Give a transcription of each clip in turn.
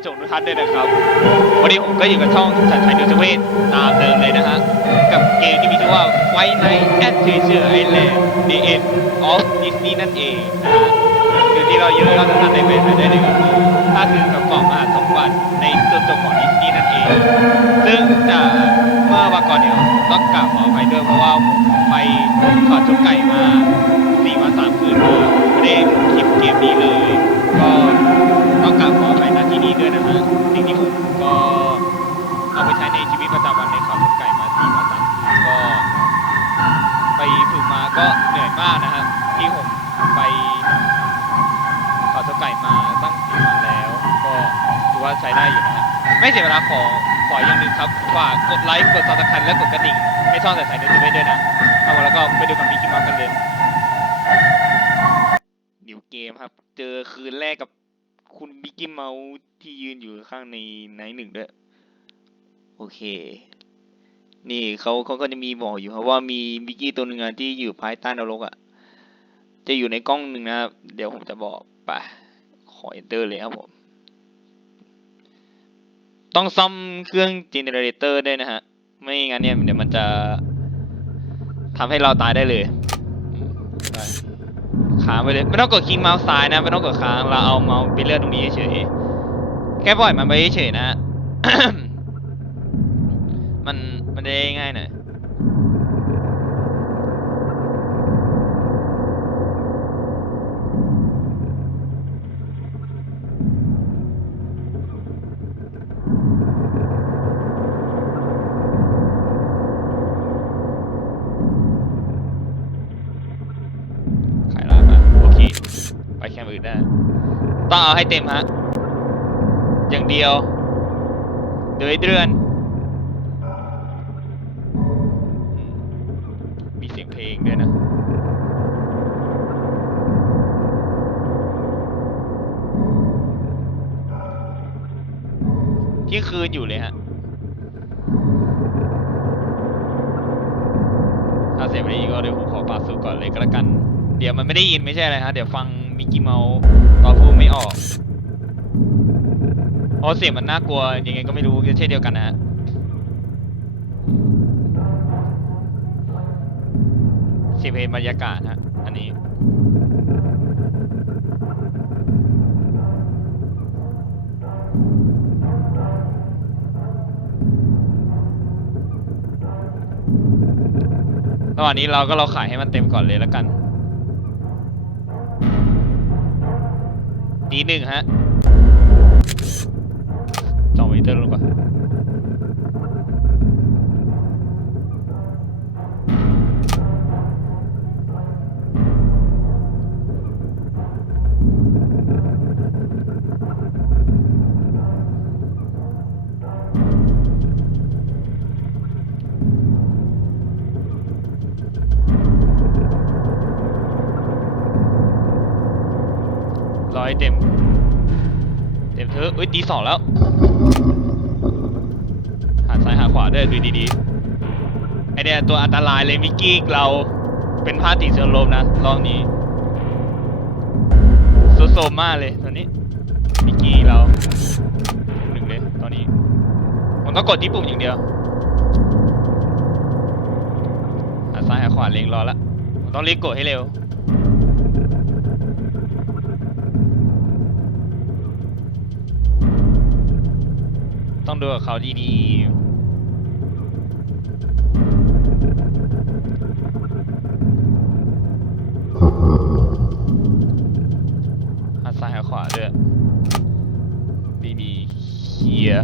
ผู้ชมทุกท่านด้วยนะครับ วันนี้ผมก็อยู่กับช่องชัดชัยดูจเวทตามเดิมเลยนะฮะ กับเกมที่มีชื่อว่าไฟในแอดเทเชอร์ไอแลนด์ The End of Disney นั่นเองนะฮะคือที่เราเยืนเราทุกท่านในเว็บได้เลยก็คือถ้าคือกับกล่องมหาสมบัติในจุดจบของดิสนีย์นั่นเอง ซึ่งจากเมื่อวันก่อนเนี่ยต้องกลับขออภัยด้วยเพราะว่าผมไปขอจุกไก่มาสี่วันสามคืนมาไม่ได้คลิปเกมนี้เลย ก็ต้องกลับขออภั ยณที่นี้ด้วยนะฮะสิ่งที่ผมก็เอาไปใช้ในชีวิตประจำวันในขอจุกไก่มาสี่วันสามคืนก็ ไปฝึกมาก็เหนื่อยมากนะฮะที่ผมไปขอจุกไก่มาตั้งสี่วันแล้ว ก็ถือว่าใช้ได้อยู่นะฮะไม่เสียเวลาขอขออย่างหนึ่งครับฝากกดไลค์กดซับสไครต์และกดกระดิ่งให้ช่องแต่ใส่เนื้อจะไม่ด้วยนะเอาแล้วก็ไปดูกับมิกกี้มาส์กันเลยนิวเกมครับ เจอคืนแรกกับ กกี้เมาส์ที่ยืนอยู่ข้างในไนท์หนึ่งด้วย โอเค นี่เขาเขาก็จะมีบอกอยู่ครับว่ามีมิกกี้ตัวหนึ่งที่อยู่ภายใต้นรกอะ จะอยู่ในกล้องหนึ่งนะครับเดี๋ยวผมจะบอกไปขอ enter เลยครับผม ต้องซ่อมเครื่องเจเนเรเตอร์ด้วยนะฮะ ไม่งั้นเนี่ยเดี๋ยวมันจะทำให้เราตายได้เลยได้ ค้างไปเลยไม่ต้องกดคลิกเมาส์ซ้ายนะไม่ต้องกดค้างเราเอาเมาส์ไปเลื่อนตรงนี้เฉยๆแค่ปล่อยมันไปเฉยนะฮะมันมันได้ง่ายหน่อย ขายร้านมาโอเค ไปแคมป์อื่นได้ ต้องเอา ให้เต็มฮะ อย่างเดียวเดือยเดือนอืมมีเสียงเพลงด้วยนะ เที่ยงคืนอยู่เลยฮะ ถ้าเสียงไม่ได้ยินก็เดี๋ยวผมขอปาสูก่อนเลยก็แล้วกัน เดี๋ยวมันไม่ได้ยินไม่ใช่อะไรฮะ เดี๋ยวฟัง มิกกี้เมาส์ตอนพูดไม่ออกเพราะเสียงมันน่ากลัวยังไงก็ไม่รู้เช่นเดียวกันนะฮะเสียงเพลงบรรยากาศฮะอันนี้ระหว่างนี้เราก็เราขายให้มันเต็มก่อนเลยแล้วกัน ดีหนึ่งฮะจองมอนิเตอร์ลงก่อน เฮ้ยตีสองแล้วหาซ้ายหาขวาด้วยดูดีๆไอเนี่ยตัวอันตรายเลยมิกกี้เราเป็นผ้าติเชื้อโรคนะรอบนี้โซโซมมากเลยตอนนี้มิกกี้เราหนึ่งเลยตอนนี้ผมต้องกดที่ปุ่มอย่างเดียวหาซ้ายหาขวาเล็งรอละผมต้องรีบกดให้เร็ว ต้องดูกับเขาดีๆหันซ้ายหันขวาด้วยดีๆเฮีย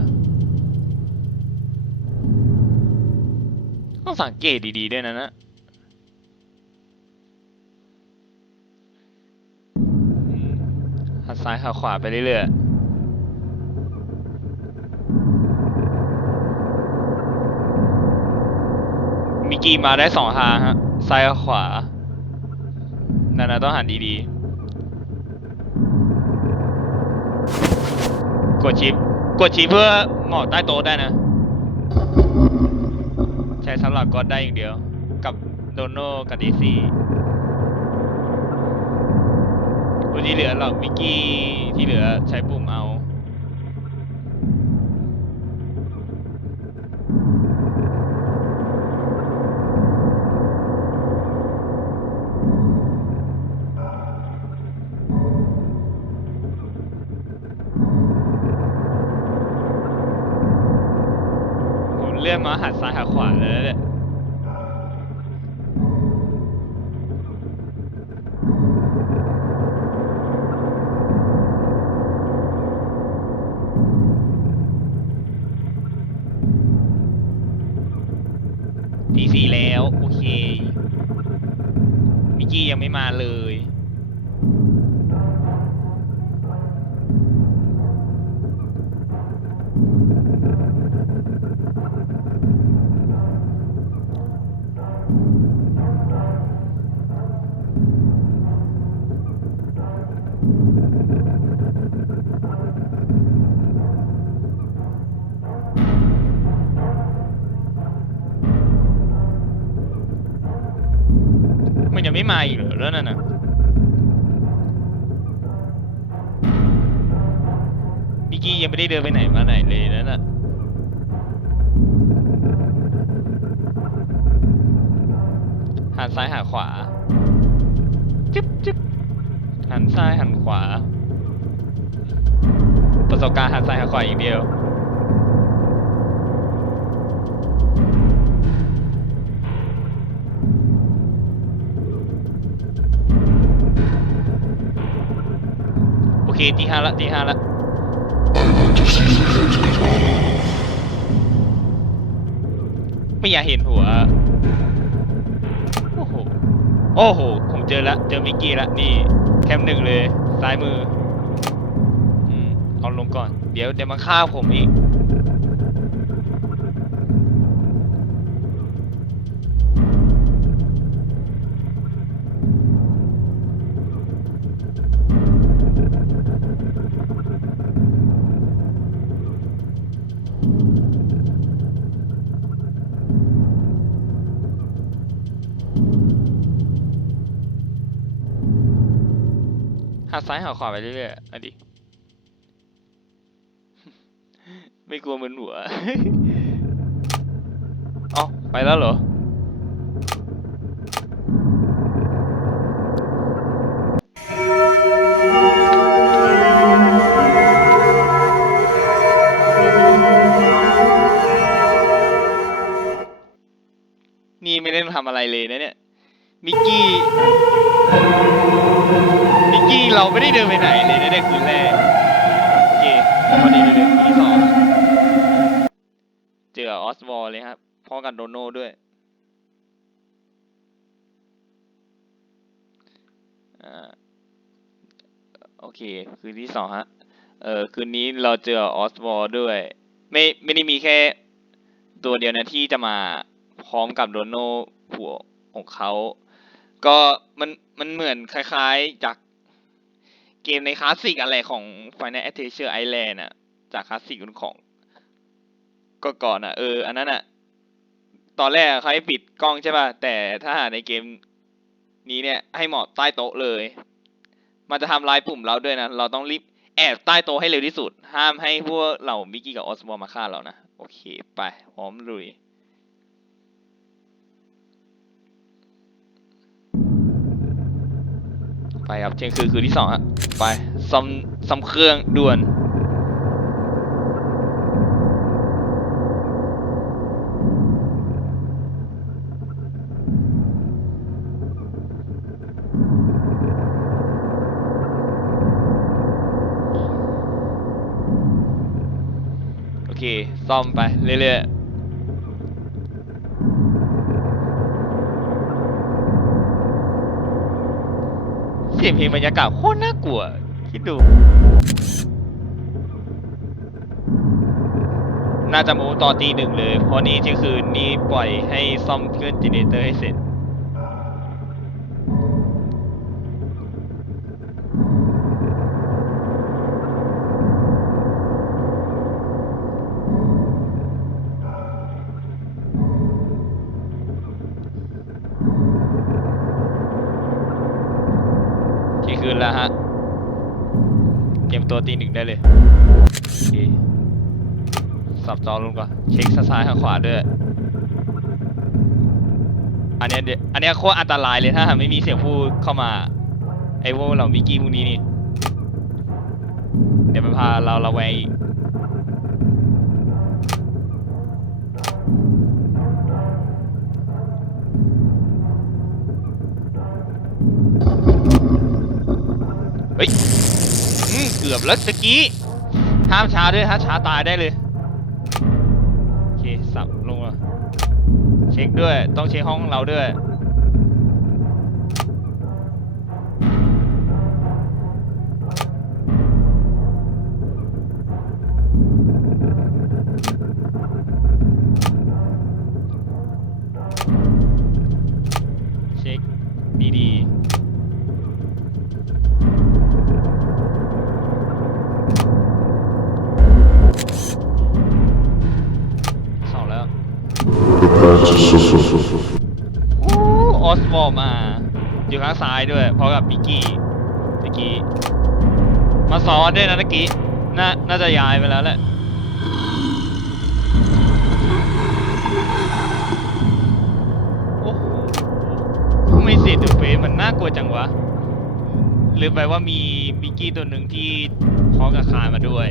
ต้องสังเกตดีๆด้วยนะนะอืมหันซ้ายหันขวาไปเรื่อยๆ มิ กี้มาได้สองทางฮะ ซ้ายกับขวา นั่นนะต้องหันดีๆ กดชิป กดชิปเพื่อหมอบใต้โต๊ะได้นะ ใช้สำหรับกดได้อย่างเดียว กับโดโน่กับดีซีคนที่เหลือหรอกมิกกี้ที่เหลือใช้ปุ่มเอา ริ่มมาหัดซ้ายหัดขวาแล้วเนี่ยทีสี่แล้ว โอเค มิกกี้ ยังไม่มาเลย เดินไปไหนมาไหนเลยนั่นน่ะหันซ้ายหันขวาจึ๊บจึ๊บหันซ้ายหันขวา ประสบการณ์หันซ้ายหันขวาอย่างเดียวโอเคตีห้าละตีห้าละ ไม่อยากเห็นหัว โอ้โห โอ้โห ผมเจอละเจอมิกกี้ละนี่ แคมหนึ่งเลย ซ้ายมือ อืม เอาลงก่อน เดี๋ยวเดี๋ยวมาฆ่าผมอีก ซ้ายหักขวาไปเรื่อยๆอะดิ ไม่กลัวมึนหัว เอ้าไปแล้วเหรอ นี่ไม่ได้ทำอะไรเลยนะเนี่ย มิกกี้มิกกี้ เราไม่ได้เดินไปไหนเลยนะเนี่คืนแรกโอเคพอดีเลยคืนที่สองเจอออสวอลเลยครับพร้อมกันโดโน่ด้วยอ่าโอเค คืนที่สองฮะ เออคืนนี้เราเจอออสวอลด้วย ไม่ไม่ได้มีแค่ตัวเดียวนะที่จะมาพร้อมกับโดโน่ผัวของเขา ก็มันมันเหมือนคล้ายๆจาก เกมในคลาสสิกอะไรของ Final Adventure Island อะจากคลาสสิกของก็ก่อนอะเออ อันนั้นอะตอนแรกเขาให้ปิดกล้องใช่ป่ะ แต่ถ้าในเกมนี้เนี่ย ให้เหมอบใต้โต๊ะเลย มันจะทำลายปุ่มเราด้วยนะ เราต้องรีบแอบใต้โต๊ะให้เร็วที่สุด ห้ามให้พวกเหล่ามิกกี้กับออสบอลมาฆ่าเรานะ โอเค ไป พร้อมลุย ไปครับเที่ยงคืนคืนที่สองฮะไปซ่อมซ่อมเครื่องด่วนโอเคซ่อมไปเรื่อยๆ เสียงเพลงบรรยากาศโคตรน่ากลัว คิดดู น่าจะมูต่อตีหนึ่งเลย เพราะนี่ที่คืนนี่ปล่อยให้ซ่อมเครื่องจีเนเตอร์ให้เสร็จ งได้เลยสับจอลงก่อนเช็คซ้ายขวาด้วย อันนี้เดี๋ยวอันนี้โคตรอันตรายเลยถ้าไม่มีเสียงพูดเข้ามา ไอ้พวกเหล่ามิกกี้พวกนี้นี่ เดี๋ยวมันพาเราระแวงอีกเฮ้ย กือบแล้วตะกี้ห้ามช้าด้วยถ้าช้าตายได้เลยโอเคสับลงเช็คด้วยต้องเช็คห้องเราด้วย โอ้ออสบอลมา อยู่ข้างซ้ายด้วยพราะกับมิกกี้ตะกี้มาซ้อนด้วยนะตะกี้น่าน่าจะย้ายไปแล้วแหละโอ้โหทำไมเสียงเดอะเฟมันน่ากลัวจังวะลืมไปว่ามีมิกกี้ตัวหนึ่งที่พร้อมกับคานมาด้วย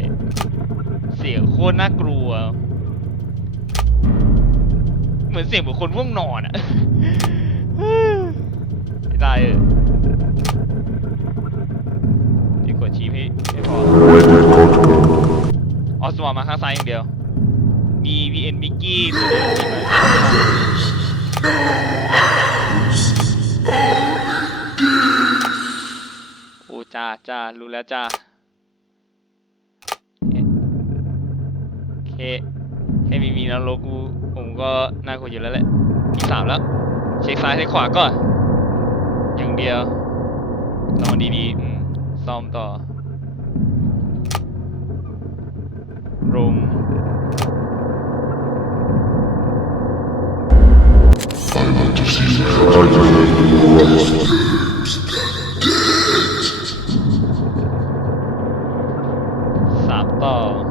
เสียงโคตรน่ากลัว เหมือนเสียงเหมือนคนง่วงนอนอะไม่ได้เออที่กดชี้ให้ให้พอออสวอร์มาข้างซ้ายอย่างเดียวมีพีเอ็นมิกกี้ตัวเดียวที่มาโอ้จ้าจ้ารู้แล้วจ้าโอเคแค่มีมีนรกกูผม ก็น่ากลัวอยู่แล้วแหละมีสามแล้ว เช็คซ้ายเช็คขวาก่อน อย่างเดียวนอนดีๆอืมซ่อมต่อลงสามต่อ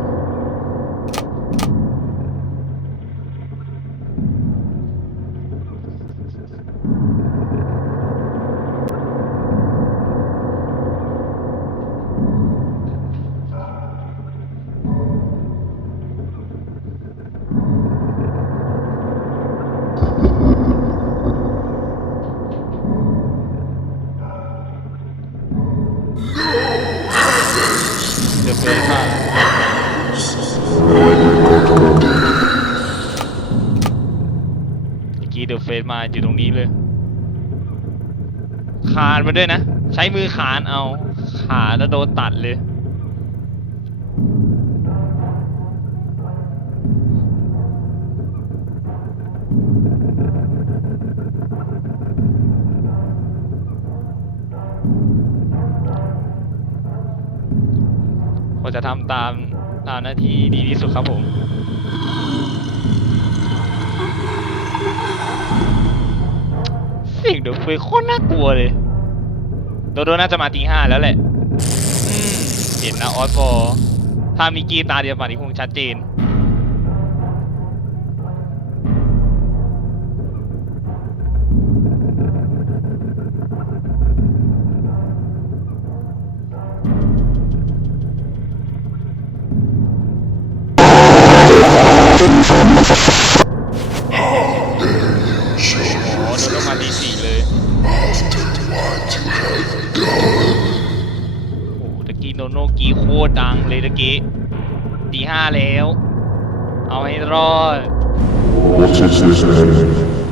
อยู่ตรงนี้เลยคานมาด้วยนะ ใช้มือคานเอา ขาจะโดนตัดเลย ผมจะทำตามตามหน้าที่ดีที่สุดครับผม สียงเดอะเฟยโคตรน่ากลัวเลย โดโดน่าจะมาตีห้าแล้วแหละเห็นนะออสบอถ้ามีกีตาเดียวป่านนี้คงชัดเจน อกี้โนโนกีโคตรดังเลยตะกี้ตีห้าแล้ว เอาให้รอด What is his name?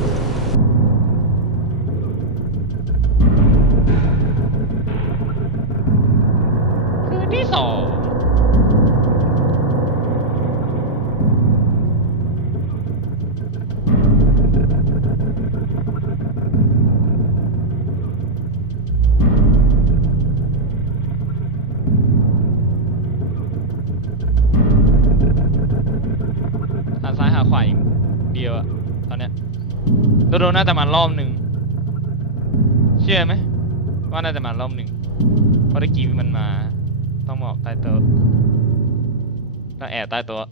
น่าจะมารอบหนึ่งเชื่อไหมว่าน่าจะมารอบหนึ่งเพราะตะกี้มันมา ต้องหมอบใต้โต๊ะต้องแอบใต้โต๊ะ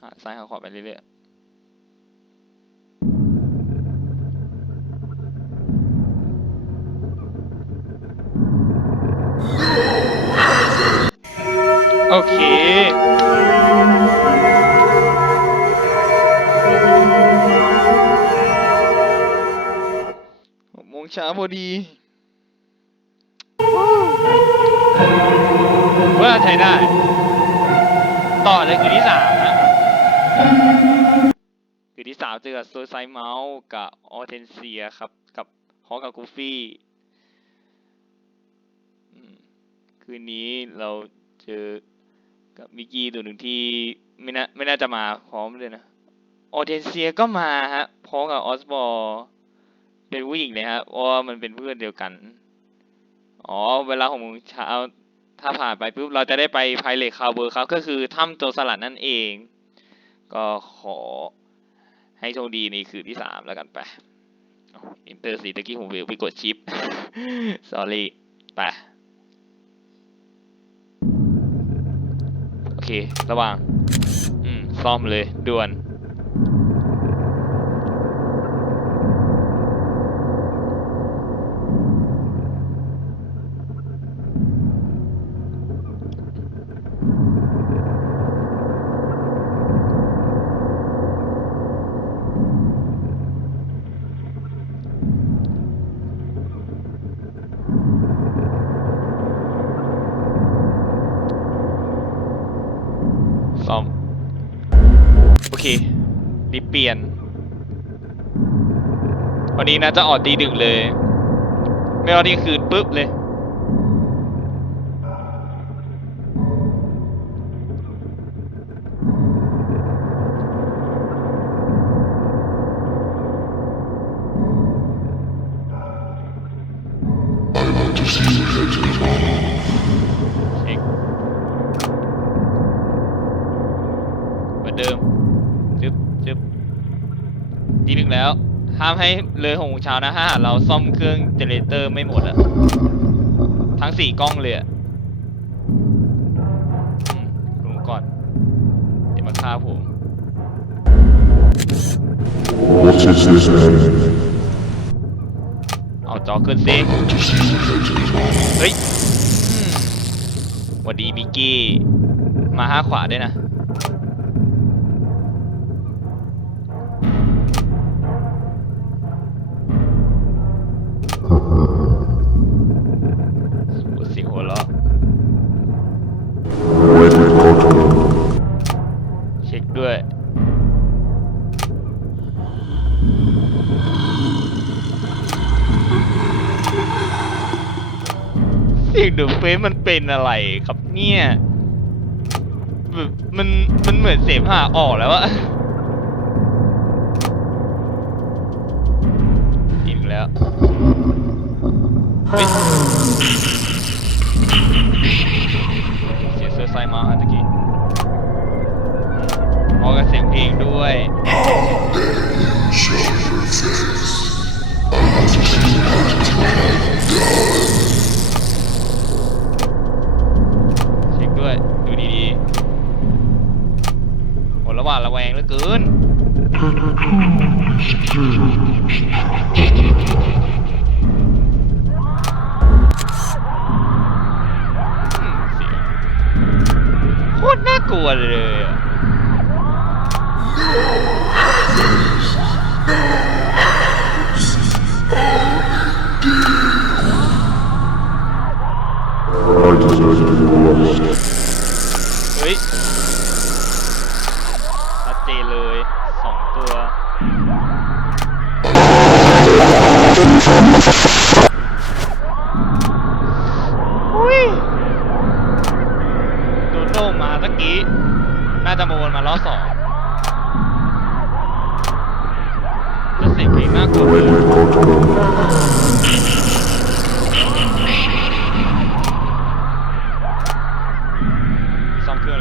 หาซ้ายหาขวาไปเรื่อยๆโอเค หกโมงเช้าพอดีว้าช้ได้ ต่อเลยคือที่สามนะคือที่สามเจอกับโซไซเมาส์กับออเทนเซียครับ กับฮอกกับกูฟี่คืนนี้เราเจอกับมิกกี้ตัวหนึ่งที่ไม่น่าไม่น่าจะมาพร้อมเลยนะออเทนเซียก็มาฮะพร้อมกับออสบอร์ เป็นผู้หญิงเลยฮะเพราะว่ามันเป็นเพื่อนเดียวกัน อ๋อ เวลาของโมงเช้าถ้าผ่านไปปุ๊บเราจะได้ไปไพเรตคาเวอร์ครับก็คือถ้ำโจรสลัดนั่นเอง ก็ขอให้โชคดีในคืนที่สามแล้วกันไปอินเตอร์สีตะกี้ผมเวลไปกดชิป sorry ไปโอเค ระหว่าง อืม ซ่อมเลยด่วน ซ่อม โอเครีบเป ลี่ยน วันนี้นะจะออกดีดึกเลย ไม่ออกที่คืนปุ๊บเลย เช็คเหมือนเดิมจึ๊บจึ๊บทีหนึ่งแล้ว ห้าม ให้เลยหกโมงเช้านะถ้าหากเราซ่อมเครื่องเจเนเรเตอร์ไม่หมดอะทั้งสี่กล้องเลยอะอืมรู้ก่อน เดี๋ยวมาฆ่าผม What is his name? เอาจอขึ้นสิ เฮ้ยอืมหวัดดีมิกกี้ มาห้าขวาด้วยนะ เสียงเดอะเฟซมันเป็นอะไรครับเนี่ยแบบมันมันเหมือนเสมหะออกแล้วอะอีกแล้วเฮ้ยเสียงเซอร์ไซมาอันตะกี้พอกับเสียงเพลงด้วยเช็ค ด้วย ดูดีๆโหระหว่างระแวงเหลือเกินโคตรน่ากลัวเลยอะ ซ่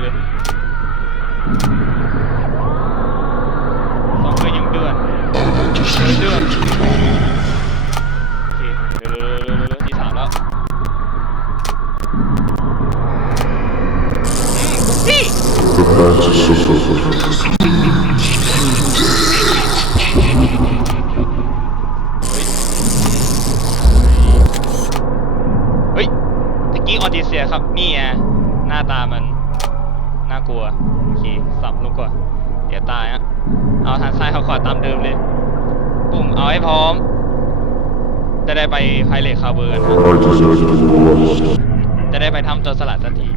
ได้ไปไพเรตคาเวอร์นะจะได้ไปทำโจรสลัดสักที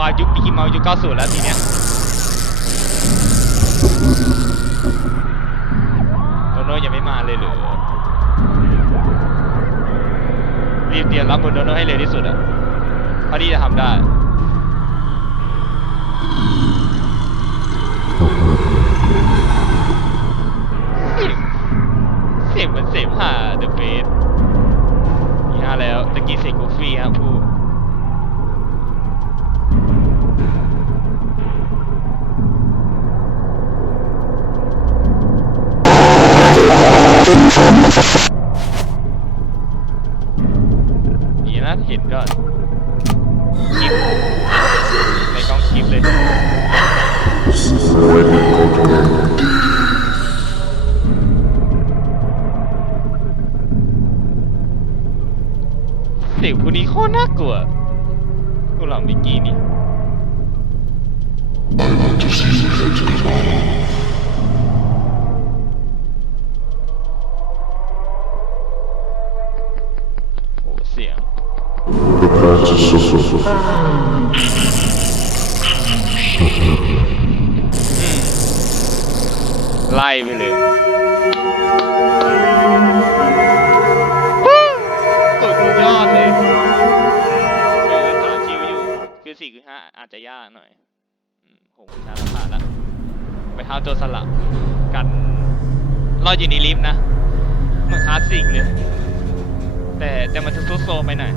มดกับความยุคมิกกี้เมายุค90 แล้วทีเนี้ยโตโน่ยังไม่มาเลยหรอรีบเตรียมรับบทโดนให้เร็วที่สุดอะเท่าที่จะทำได้เสียงเสียงเหมือนเสพหาเดอะเฟสนี่ฮะแล้วตะกี้เสียงกูฟรีครับพู ดนี่นะเห็นก็คลิปในกล้องคลิปเลย เสียงผู้นี้โคตรน่ากลัวกูหลังมิกกี้นี่ I want to see the heads come ไล่ไปเลยสุดยอดเลยคือสามคิวอยู่ คือสี่คือห้าอาจจะยากหน่อยอืมผมชาละผ่านละไปเท้าตัวสลับกันรอดอยู่ในลิฟต์นะ เหมือนคลาสสิกเลย แต่แต่มันจะซุดโซมไปหน่อย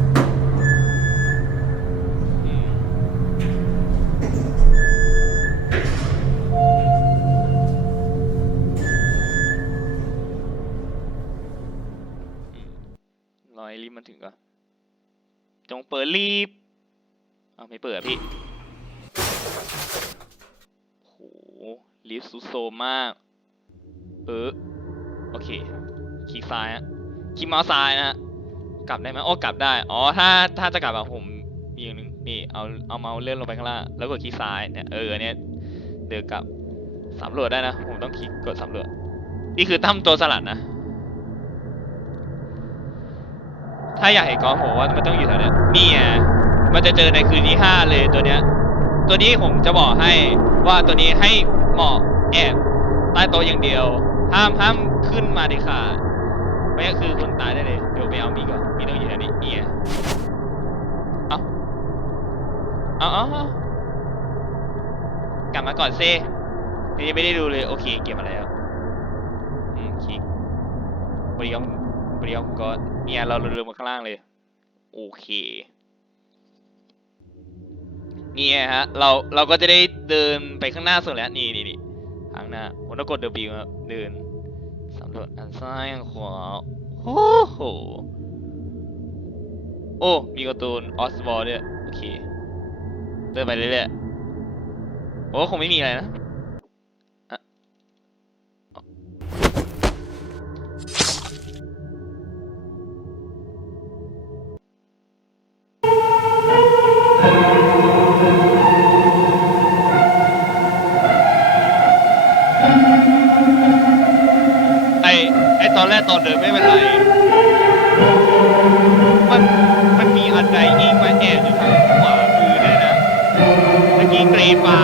เปิดรีบเอาไม่เปิดพี่โหรีบสุดโซมมาก เออ โอเคคลิกซ้ายอะคลิกเมาส์ซ้ายนะฮะกลับได้ไหมโอ้กลับได้ อ๋อ ถ้า ถ้าจะกลับอะผมมีอย่างหนึง นี่ เอา เอาเมาส์เลื่อนลงไปข้างล่าง แล้วกดคลิกซ้าย เนี่ย เออเนี้ยเดินกลับสำรวจได้นะ ผมต้องคลิกกดสำรวจ นี่คือตั้มตัวสลัดนะ ถ้าอยากเห็นกองผมว่ามันต้องอยู่แถวเนี้ยนี่ไงมันจะเจอในคืนที่ห้าเลยตัวเนี้ย ตัวนี้ผมจะบอกให้ว่าตัวนี้ให้เหมาะแอบใต้โต๊ะอย่างเดียว ห้ามห้ามขึ้นมาเด็ดขาดไม่งั้นคือคนตายได้เลย เดี๋ยวไปเอามีก่อน มีต้องอยู่แถวนี้นี่ไงเอาเอาเอาเอากลับมาก่อนเซ่ทีนี้ไม่ได้ดูเลย โอเค เก็บมาแล้ว อืมคลิกบริยอมบริยอมก็ เนี่ยเราเรือมาข้างล่างเลย โอเคนี่ฮะเราเราก็จะได้เดินไปข้างหน้าสุดแล้วนี่นี่นี่ทางหน้าผมต้องกด W ครับเดินสำรวจอันซ้ายอันขวาโอ้โหโอ้มีการ์ตูนออสบอลด้วยโอเคเดินไปเรื่อยๆโอ้คงไม่มีอะไรนะ ตอนเดินไม่เป็นไร มันมันมีอันใดยิ่งมาแอบอยู่ทางขวามือด้วยนะเมื่อกี้เกรย์ฟ้า